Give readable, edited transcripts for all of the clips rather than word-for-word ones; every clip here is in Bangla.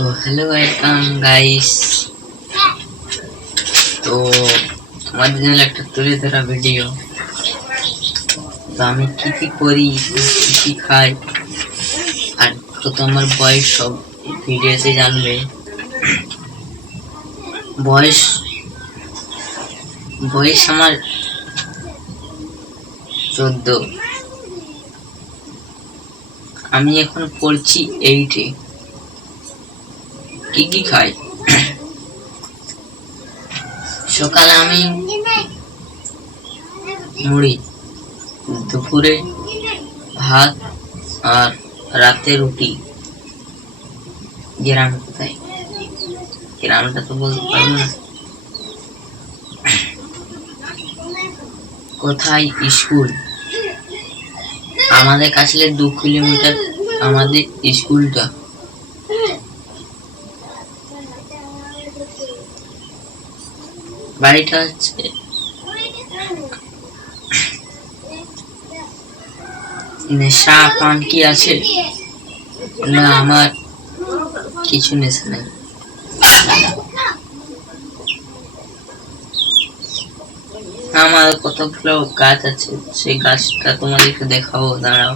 তো হ্যালো ওয়েলকাম গাইস। তো আমাদের জন্য একটা তুলে ধরা ভিডিও। তো আমি কি করি, কি খাই আর কত আমার বয়স সব ভিডিওতে জানবে। বয়স বয়স আমার 14। আমি এখন পড়ছি 8-এ। কি খাই? সকালে আমি মুড়ি, দুপুরে ভাত আর রাতে রুটি। গ্রাম কোথায়? গ্রামটা তো বলতে পারবো না। কোথায় স্কুল? আমাদের কাছে 2 কিলোমিটার আমাদের স্কুলটা। বাড়িটা হচ্ছে নেশা পান কি আছে? না, আমার কিছু নেশা নেই। আমার কতগুলো গাছ আছে, সেই গাছটা তোমাদেরকে দেখাবো, দাঁড়াও।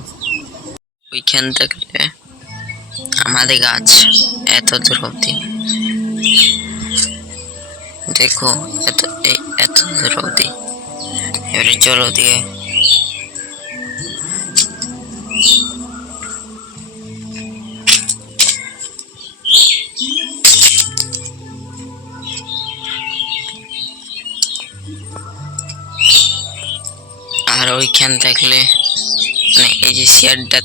ওইখান থেকে আমাদের গাছ এত দূর অব্দি, দেখো এত দূর অব্দি। এবারে চলো দিয়ে আর ওইখান থাকলে মানে এই যে শেয়ারটা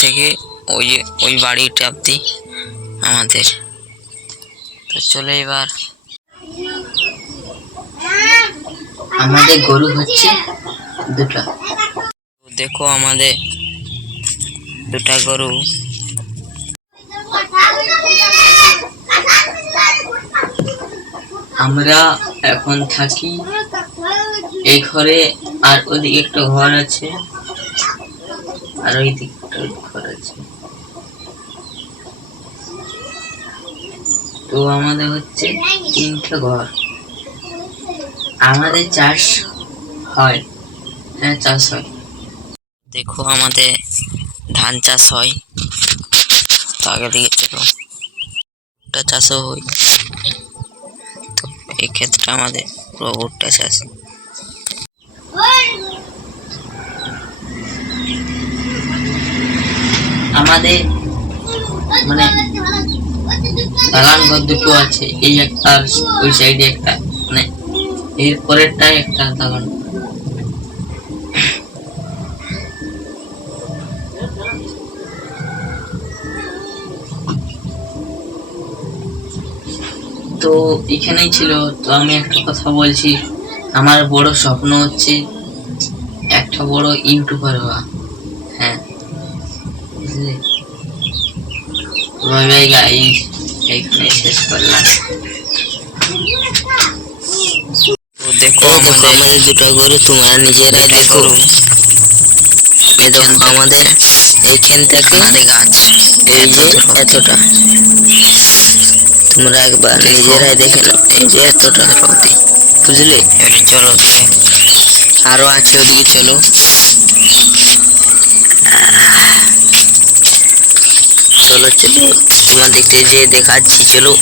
থেকে ওই বাড়িটা অব্দি আমাদের। তো চলে এবার আমাদের গরু হচ্ছে 2টা। দেখো আমাদের 2টা গরু। আমরা এখন থাকি এই ঘরে, আর ওদিকে একটা ঘর আছে, আর ওই দিকে একটা ঘর আছে। তো আমাদের হচ্ছে 3টা ঘর। আমাদের চাষ হয়, হ্যাঁ চাষ হয়। দেখো আমাদের ধান চাষ হয়, তো আগে দিকে দেখো ভুট্টা চাষও হয়। তো এই ক্ষেত্রে আমাদের পুরো ভুট্টা চাষ। আমাদের মানে দালান ঘর 2টো আছে, এই একটা ওই সাইডে একটা, মানে এর পরেরটাই একটা দালান। তো এখানেই ছিল। তো আমি একটা কথা বলছি, আমার বড় স্বপ্ন হচ্ছে একটা বড় ইউটিউবার হওয়া। হ্যাঁ, বুঝলে? বাই বাই গাইস, এইখানে শেষ করলাম। তো দেখো আমাদের 2টা গরু, তোমরা নিজেরাই দেখো। আমাদের এইখান থেকে আমাদের গাছ এই যে এতটা, তোমরা একবার নিজেরাই দেখে নাও। এই যে এতটা অবধি, বুঝলে? এবারে চলো দিকে, আরো আছে ওদিকে, চলো। চলো তোমাদেরকে যে দেখাচ্ছি, চলো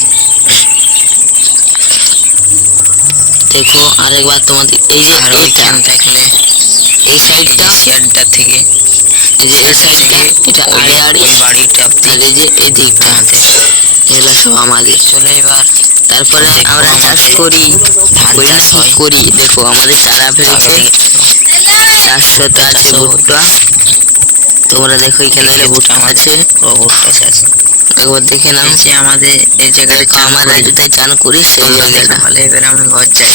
দেখো আরেকবার তোমাদের। এই যে এইখান থাকলে এই সাইডটা শেয়ারটা থেকে, এই যে এই সাইডটা এটা আড়ে বাড়িটা, আর এই যে এই দিকটা এগুলো সব আমাদের। চলো এবার তারপরে আমরা চাষ করি, ধান চাষ করি। দেখো আমাদের চারা ফেলেছে, 400টা আছে ভুট্টা। তোমরা দেখো এখানে ভুট্টা আছে, ভুট্টা চাষ একবার দেখে নাও। যে আমাদের এই জায়গায় আমার রাজুতে চান করি, সেই জায়গাটা। তাহলে এবার আমি ঘর যাই।